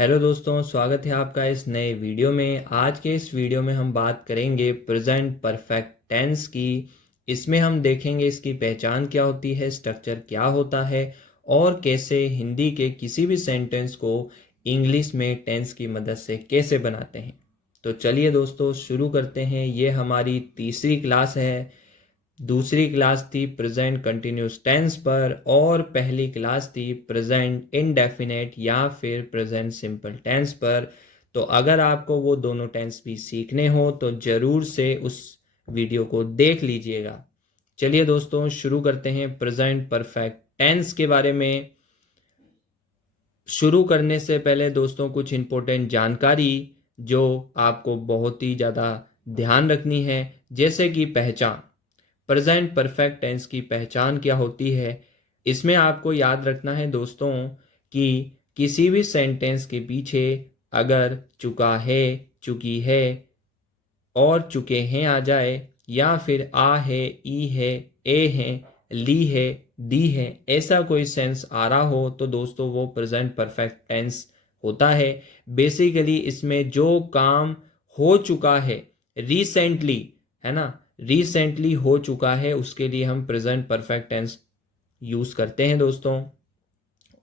Hello दोस्तों, स्वागत है आपका इस नए वीडियो में। आज के इस वीडियो में हम बात करेंगे प्रेजेंट परफेक्ट टेंस की। इसमें हम देखेंगे इसकी पहचान क्या होती है, स्ट्रक्चर क्या होता है और कैसे हिंदी के किसी भी सेंटेंस को इंग्लिश में टेंस की मदद से कैसे बनाते हैं। तो चलिए दोस्तों शुरू करते हैं। ये हमारी तीसरी क्लास है। दूसरी क्लास थी प्रेजेंट कंटिन्यूस टेंस पर और पहली क्लास थी प्रेजेंट इंडेफिनेट या फिर प्रेजेंट सिंपल टेंस पर। तो अगर आपको वो दोनों टेंस भी सीखने हो तो ज़रूर से उस वीडियो को देख लीजिएगा। चलिए दोस्तों शुरू करते हैं प्रेजेंट परफेक्ट टेंस के बारे में। शुरू करने से पहले दोस्तों कुछ इम्पोर्टेंट जानकारी जो आपको बहुत ही ज़्यादा ध्यान रखनी है, जैसे कि पहचान। प्रेजेंट परफेक्ट टेंस की पहचान क्या होती है, इसमें आपको याद रखना है दोस्तों कि किसी भी सेंटेंस के पीछे अगर चुका है, चुकी है और चुके हैं आ जाए, या फिर आ है, ई है, ए है, ली है, दी है, ऐसा कोई सेंस आ रहा हो तो दोस्तों वो प्रेजेंट परफेक्ट टेंस होता है। बेसिकली इसमें जो काम हो चुका है रिसेंटली, है ना, रिसेंटली हो चुका है, उसके लिए हम प्रेजेंट परफेक्ट टेंस यूज करते हैं दोस्तों।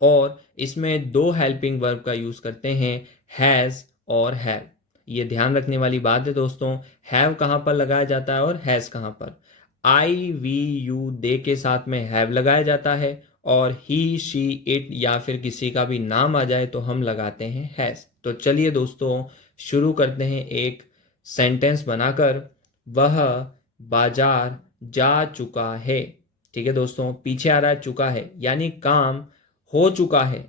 और इसमें दो हेल्पिंग वर्ब का यूज करते हैं, हैज और हैव। ये ध्यान रखने वाली बात है दोस्तों, हैव कहाँ पर लगाया जाता है और हैज कहाँ पर। आई वी यू दे के साथ में हैव लगाया जाता है और ही शी इट या फिर किसी का भी नाम आ जाए तो हम लगाते हैं हैज। तो चलिए दोस्तों शुरू करते हैं एक सेंटेंस बनाकर। वह बाजार जा चुका है। ठीक है दोस्तों, पीछे आ रहा है चुका है यानी काम हो चुका है।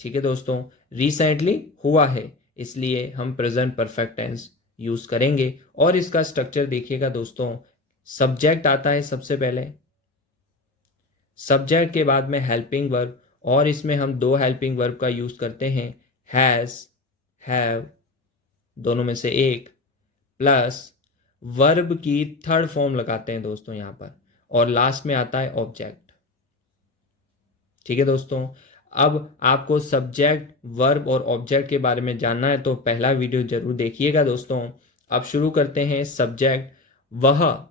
ठीक है दोस्तों, रिसेंटली हुआ है, इसलिए हम प्रेजेंट परफेक्ट टेंस यूज करेंगे। और इसका स्ट्रक्चर देखिएगा दोस्तों, सब्जेक्ट आता है सबसे पहले, सब्जेक्ट के बाद में हेल्पिंग वर्ब, और इसमें हम दो हेल्पिंग वर्ब का यूज करते हैं, हैज, हैव, दोनों में से एक, प्लस वर्ब की थर्ड फॉर्म लगाते हैं दोस्तों यहां पर, और लास्ट में आता है ऑब्जेक्ट। ठीक है दोस्तों, अब आपको सब्जेक्ट, वर्ब और ऑब्जेक्ट के बारे में जानना है तो पहला वीडियो जरूर देखिएगा दोस्तों। अब शुरू करते हैं। सब्जेक्ट, वह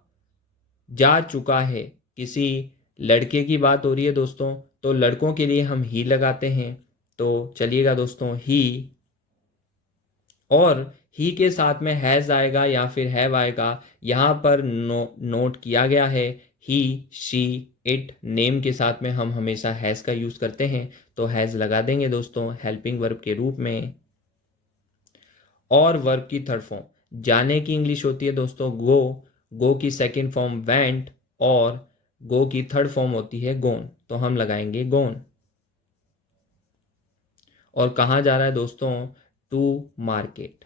जा चुका है, किसी लड़के की बात हो रही है दोस्तों, तो लड़कों के लिए हम ही लगाते हैं। तो चलिएगा दोस्तों, ही, और ही के साथ में हैज आएगा या फिर हैव आएगा, यहाँ पर नोट किया गया है। ही, शी, इट, नेम के साथ में हम हमेशा हैज का यूज करते हैं, तो हैज लगा देंगे दोस्तों हेल्पिंग वर्ब के रूप में। और वर्ब की थर्ड फॉर्म, जाने की इंग्लिश होती है दोस्तों गो, गो की सेकंड फॉर्म वेंट, और गो की थर्ड फॉर्म होती है गोन, तो हम लगाएंगे गोन। और कहाँ जा रहा है दोस्तों, टू मार्केट,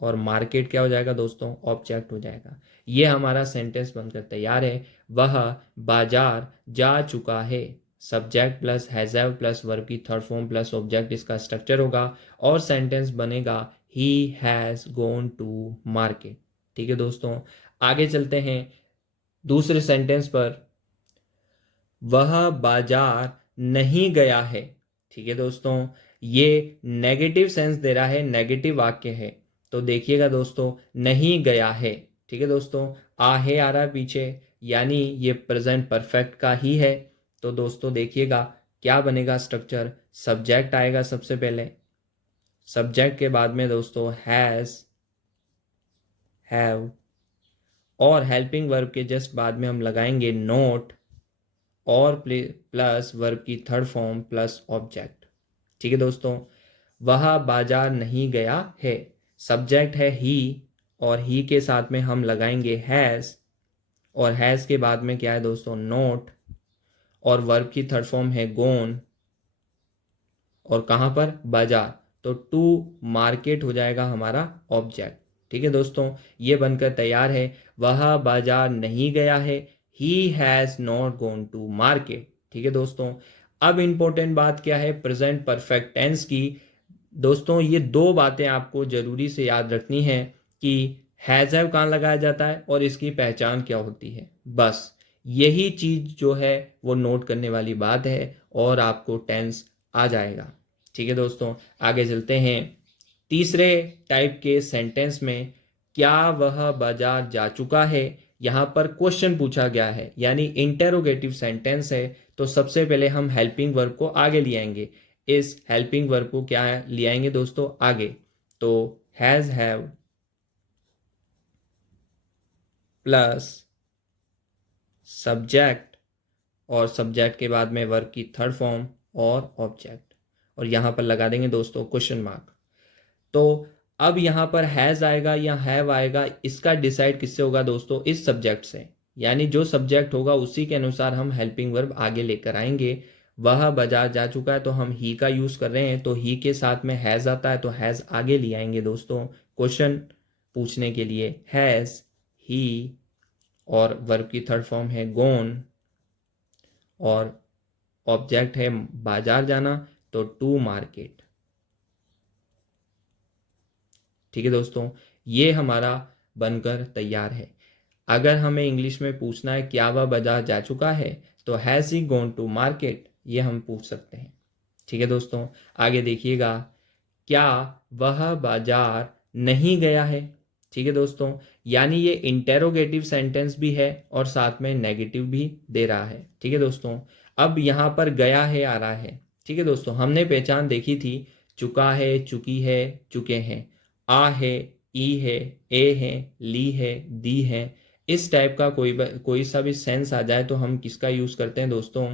और मार्केट क्या हो जाएगा दोस्तों, ऑब्जेक्ट हो जाएगा। ये हमारा सेंटेंस बनकर तैयार है। वह बाजार जा चुका है, subject plus has plus verb की थर्ड फॉर्म प्लस ऑब्जेक्ट इसका स्ट्रक्चर होगा, और सेंटेंस बनेगा he has gone to market. ठीक है दोस्तों, आगे चलते हैं दूसरे सेंटेंस पर। वह बाजार नहीं गया है। ठीक है दोस्तों, ये नेगेटिव सेंस दे रहा है, नेगेटिव वाक्य है। तो देखिएगा दोस्तों, नहीं गया है। ठीक है दोस्तों, आहे आ रहा है पीछे, यानी ये प्रेजेंट परफेक्ट का ही है। तो दोस्तों देखिएगा क्या बनेगा स्ट्रक्चर, सब्जेक्ट आएगा सबसे पहले, सब्जेक्ट के बाद में दोस्तों हैज, हैव, और हेल्पिंग वर्ब के जस्ट बाद में हम लगाएंगे नोट, और प्लस वर्ब की थर्ड फॉर्म प्लस ऑब्जेक्ट। ठीक है दोस्तों, वह बाजार नहीं गया है, सब्जेक्ट है ही, और ही के साथ में हम लगाएंगे हैज, और हैज के बाद में क्या है दोस्तों, नोट, और वर्ब की थर्ड फॉर्म है गोन, और कहाँ पर, बाजार, तो टू मार्केट हो जाएगा हमारा ऑब्जेक्ट। ठीक है दोस्तों, ये बनकर तैयार है। वह बाजार नहीं गया है, he has not gone to market. ठीक है दोस्तों, अब इंपॉर्टेंट बात क्या है प्रेजेंट परफेक्ट टेंस की। दोस्तों ये दो बातें आपको जरूरी से याद रखनी है कि हैज हैव कहाँ लगाया जाता है और इसकी पहचान क्या होती है। बस यही चीज जो है वो नोट करने वाली बात है और आपको टेंस आ जाएगा। ठीक है दोस्तों, आगे चलते हैं। तीसरे टाइप के सेंटेंस में क्या वह बाजार जा चुका है, यहाँ पर क्वेश्चन पूछा गया है यानी इंटेरोगेटिव सेंटेंस है। तो सबसे पहले हम हेल्पिंग वर्ब को आगे ले आएंगे। इस हेल्पिंग वर्ब को क्या ले आएंगे दोस्तों आगे, तो हैज हैव प्लस सब्जेक्ट, और सब्जेक्ट के बाद में वर्ब की थर्ड फॉर्म और ऑब्जेक्ट, और यहाँ पर लगा देंगे दोस्तों क्वेश्चन मार्क। तो अब यहाँ पर हैज़ आएगा या हैव आएगा, इसका डिसाइड किससे होगा दोस्तों, इस सब्जेक्ट से। यानी जो सब्जेक्ट होगा उसी के अनुसार हम हेल्पिंग वर्ब आगे लेकर आएंगे। वह बाजार जा चुका है तो हम ही का यूज कर रहे हैं, तो ही के साथ में हैज़ आता है तो हैज़ आगे ले आएंगे दोस्तों क्वेश्चन पूछने के लिए। हैज़ ही, और वर्ब की थर्ड फॉर्म है गोन, और ऑब्जेक्ट है बाजार जाना, तो टू मार्केट। ठीक है दोस्तों, ये हमारा बनकर तैयार है। अगर हमें इंग्लिश में पूछना है क्या वह बाजार जा चुका है, तो has he gone to market, ये हम पूछ सकते हैं। ठीक है दोस्तों, आगे देखिएगा, क्या वह बाजार नहीं गया है। ठीक है दोस्तों, यानी ये इंटेरोगेटिव सेंटेंस भी है और साथ में नेगेटिव भी दे रहा है। ठीक है दोस्तों, अब यहाँ पर गया है आ रहा है। ठीक है दोस्तों, हमने पहचान देखी थी, चुका है, चुकी है, चुके हैं, आ है, ई है, ए है, ली है, दी है। इस टाइप का कोई सा भी सेंस आ जाए तो हम किसका यूज करते हैं दोस्तों,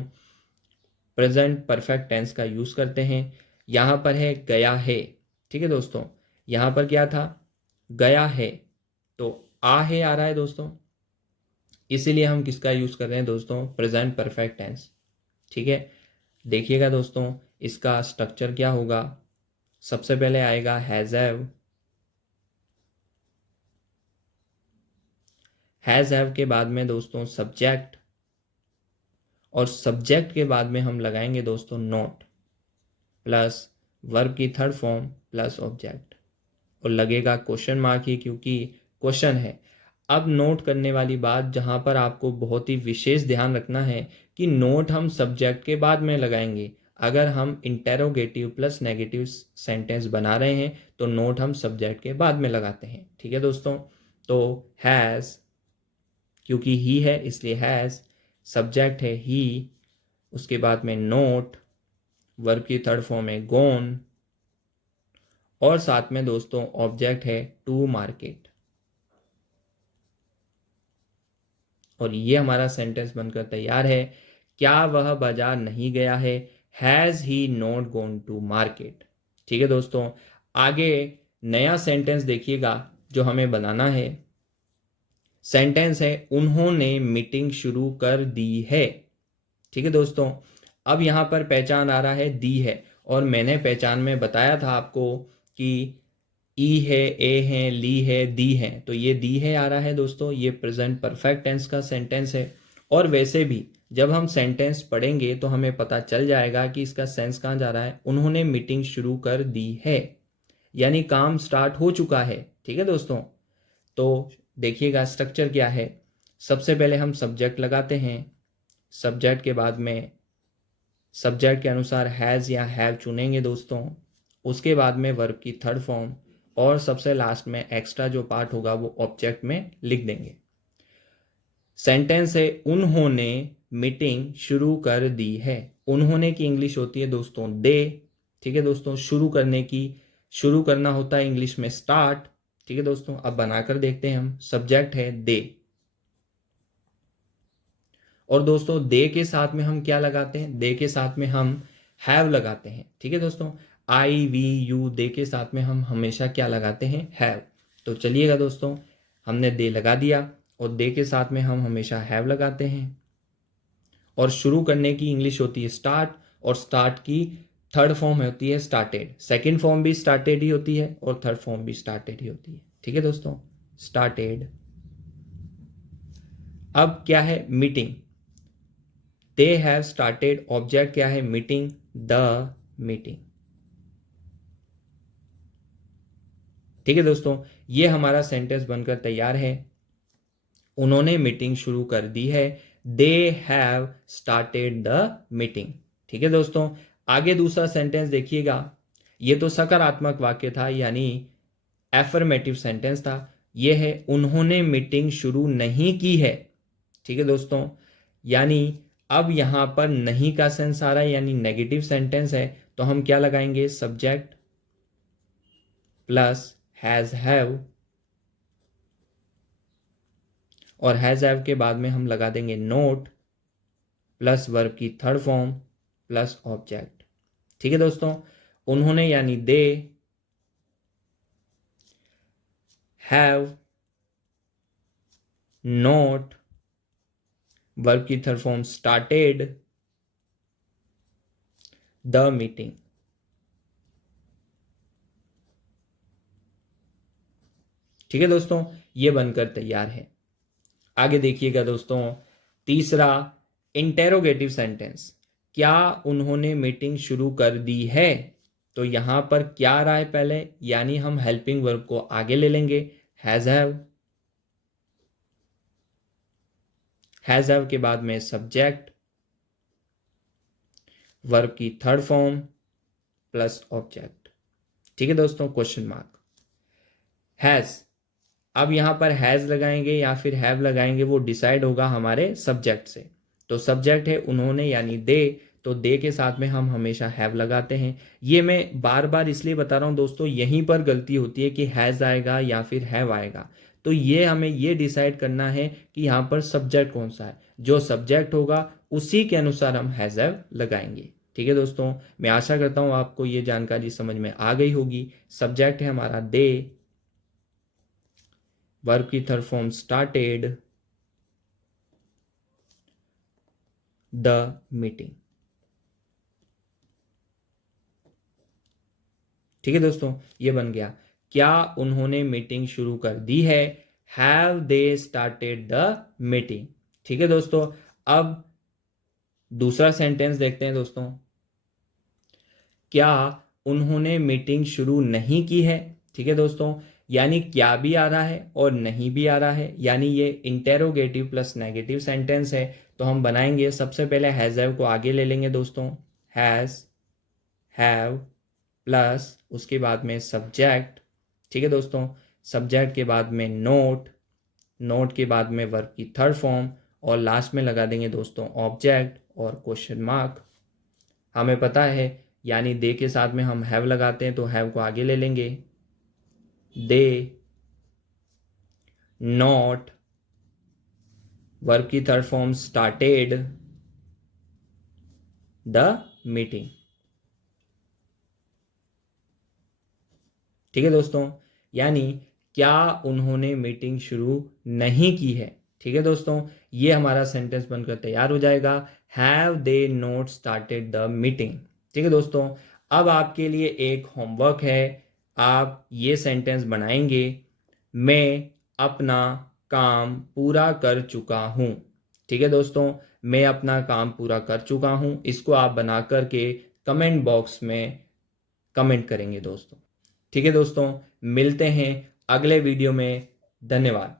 प्रेजेंट परफेक्ट टेंस का यूज करते हैं। यहाँ पर है गया है। ठीक है दोस्तों, यहाँ पर क्या था, गया है, तो आ है आ रहा है दोस्तों, इसीलिए हम किसका यूज कर रहे हैं दोस्तों, प्रेजेंट परफेक्ट टेंस। ठीक है, देखिएगा दोस्तों इसका स्ट्रक्चर क्या होगा। सबसे पहले आएगा हैज हैव के बाद में दोस्तों सब्जेक्ट, और सब्जेक्ट के बाद में हम लगाएंगे दोस्तों नोट, प्लस वर्ब की थर्ड फॉर्म प्लस ऑब्जेक्ट, और लगेगा क्वेश्चन मार्क ही क्योंकि क्वेश्चन है। अब नोट करने वाली बात जहां पर आपको बहुत ही विशेष ध्यान रखना है कि नोट हम सब्जेक्ट के बाद में लगाएंगे। अगर हम इंटेरोगेटिव प्लस नेगेटिव सेंटेंस बना रहे हैं तो नोट हम सब्जेक्ट के बाद में लगाते हैं। ठीक है दोस्तों, तो हैज़, क्योंकि ही है इसलिए हैज़, सब्जेक्ट है ही, उसके बाद में नोट, वर्ब की थर्ड फॉर्म है गोन, और साथ में दोस्तों ऑब्जेक्ट है टू मार्केट। और ये हमारा सेंटेंस बनकर तैयार है, क्या वह बाजार नहीं गया है, has he not gone to market. ठीक है दोस्तों, आगे नया सेंटेंस देखिएगा जो हमें बनाना है। सेंटेंस है उन्होंने मीटिंग शुरू कर दी है। ठीक है दोस्तों, अब यहां पर पहचान आ रहा है दी है, और मैंने पहचान में बताया था आपको कि ई है, ए है, ली है, दी है, तो ये दी है आ रहा है दोस्तों, ये प्रेजेंट परफेक्ट टेंस का सेंटेंस है। और वैसे भी जब हम सेंटेंस पढ़ेंगे तो हमें पता चल जाएगा कि इसका सेंस कहाँ जा रहा है। उन्होंने मीटिंग शुरू कर दी है, यानी काम स्टार्ट हो चुका है। ठीक है दोस्तों, तो देखिएगा स्ट्रक्चर क्या है। सबसे पहले हम सब्जेक्ट लगाते हैं, सब्जेक्ट के बाद में सब्जेक्ट के अनुसार हैज़ या हैव चुनेंगे दोस्तों, उसके बाद में वर्ब की थर्ड फॉर्म, और सबसे लास्ट में एक्स्ट्रा जो पार्ट होगा वो ऑब्जेक्ट में लिख देंगे। सेंटेंस है उन्होंने मीटिंग शुरू कर दी है। उन्होंने की इंग्लिश होती है दोस्तों दे। ठीक है दोस्तों, शुरू करना होता है इंग्लिश में स्टार्ट। ठीक है दोस्तों, अब बनाकर देखते हैं हम। सब्जेक्ट है दे, और दोस्तों दे के साथ में हम क्या लगाते हैं, दे के साथ में हम हैव लगाते हैं। ठीक है दोस्तों, आई वी यू, दे के साथ में हम हमेशा क्या लगाते हैं, हैव। तो चलिएगा दोस्तों, हमने दे लगा दिया और दे के साथ में हम हमेशा हैव लगाते हैं। और शुरू करने की इंग्लिश होती है स्टार्ट, और स्टार्ट की थर्ड फॉर्म होती है स्टार्टेड। सेकेंड फॉर्म भी स्टार्टेड ही होती है और थर्ड फॉर्म भी स्टार्टेड ही होती है। ठीक है दोस्तों, स्टार्टेड। अब क्या है, meeting. They have started, object क्या है, मीटिंग, द मीटिंग। ठीक है दोस्तों, ये हमारा सेंटेंस बनकर तैयार है। उन्होंने मीटिंग शुरू कर दी है, they have started the meeting. ठीक है दोस्तों, आगे दूसरा सेंटेंस देखिएगा, ये तो सकारात्मक वाक्य था यानी एफर्मेटिव सेंटेंस था। ये है उन्होंने मीटिंग शुरू नहीं की है। ठीक है दोस्तों, यानी अब यहां पर नहीं का सेंस आ रहा है यानी नेगेटिव सेंटेंस है, तो हम क्या लगाएंगे, सब्जेक्ट प्लस हैज हैव, और हैज हैव के बाद में हम लगा देंगे नोट प्लस वर्ब की थर्ड फॉर्म प्लस ऑब्जेक्ट। ठीक है दोस्तों, उन्होंने यानी दे, हैव, नोट, वर्ब की third form started the meeting. ठीक है दोस्तों, ये बनकर तैयार है। आगे देखिएगा दोस्तों, तीसरा इंटेरोगेटिव सेंटेंस, क्या उन्होंने मीटिंग शुरू कर दी है। तो यहां पर क्या आ रहा है पहले, यानी हम हेल्पिंग वर्ब को आगे ले लेंगे, हैज हैव के बाद में सब्जेक्ट, वर्ब की थर्ड फॉर्म प्लस ऑब्जेक्ट। ठीक है दोस्तों, क्वेश्चन मार्क, हैज। अब यहां पर हैज लगाएंगे या फिर हैव लगाएंगे वो डिसाइड होगा हमारे सब्जेक्ट से। तो सब्जेक्ट है उन्होंने यानी दे, तो दे के साथ में हम हमेशा हैव लगाते हैं। ये मैं बार बार इसलिए बता रहा हूं दोस्तों, यहीं पर गलती होती है कि हैज आएगा या फिर हैव आएगा। तो ये हमें ये डिसाइड करना है कि यहाँ पर सब्जेक्ट कौन सा है, जो सब्जेक्ट होगा उसी के अनुसार हम हैज हैव लगाएंगे। ठीक है दोस्तों, मैं आशा करता हूं आपको ये जानकारी समझ में आ गई होगी। सब्जेक्ट है हमारा दे, वर्ब की third form started the meeting. ठीक है दोस्तों, ये बन गया, क्या उन्होंने मीटिंग शुरू कर दी है, have they started the meeting. ठीक है दोस्तों, अब दूसरा सेंटेंस देखते हैं दोस्तों, क्या उन्होंने मीटिंग शुरू नहीं की है। ठीक है दोस्तों, यानी क्या भी आ रहा है और नहीं भी आ रहा है, यानी ये इंटेरोगेटिव प्लस नेगेटिव सेंटेंस है। तो हम बनाएंगे, सबसे पहले हैज हैव को आगे ले लेंगे दोस्तों, हैज हैव प्लस उसके बाद में सब्जेक्ट। ठीक है दोस्तों, सब्जेक्ट के बाद में नोट, नोट के बाद में वर्ब की थर्ड फॉर्म, और लास्ट में लगा देंगे दोस्तों ऑब्जेक्ट और क्वेश्चन मार्क। हमें पता है यानी दे के साथ में हम हैव लगाते हैं, तो हैव को आगे ले लेंगे, दे नॉट, वर्ब की third form started the meeting. ठीक है दोस्तों, यानी क्या उन्होंने मीटिंग शुरू नहीं की है। ठीक है दोस्तों, ये हमारा सेंटेंस बनकर तैयार हो जाएगा, have they not started the meeting. ठीक है दोस्तों, अब आपके लिए एक होमवर्क है, आप ये सेंटेंस बनाएंगे, मैं अपना काम पूरा कर चुका हूं। ठीक है दोस्तों, मैं अपना काम पूरा कर चुका हूं, इसको आप बना करके कमेंट बॉक्स में कमेंट करेंगे दोस्तों। ठीक है दोस्तों, मिलते हैं अगले वीडियो में। धन्यवाद।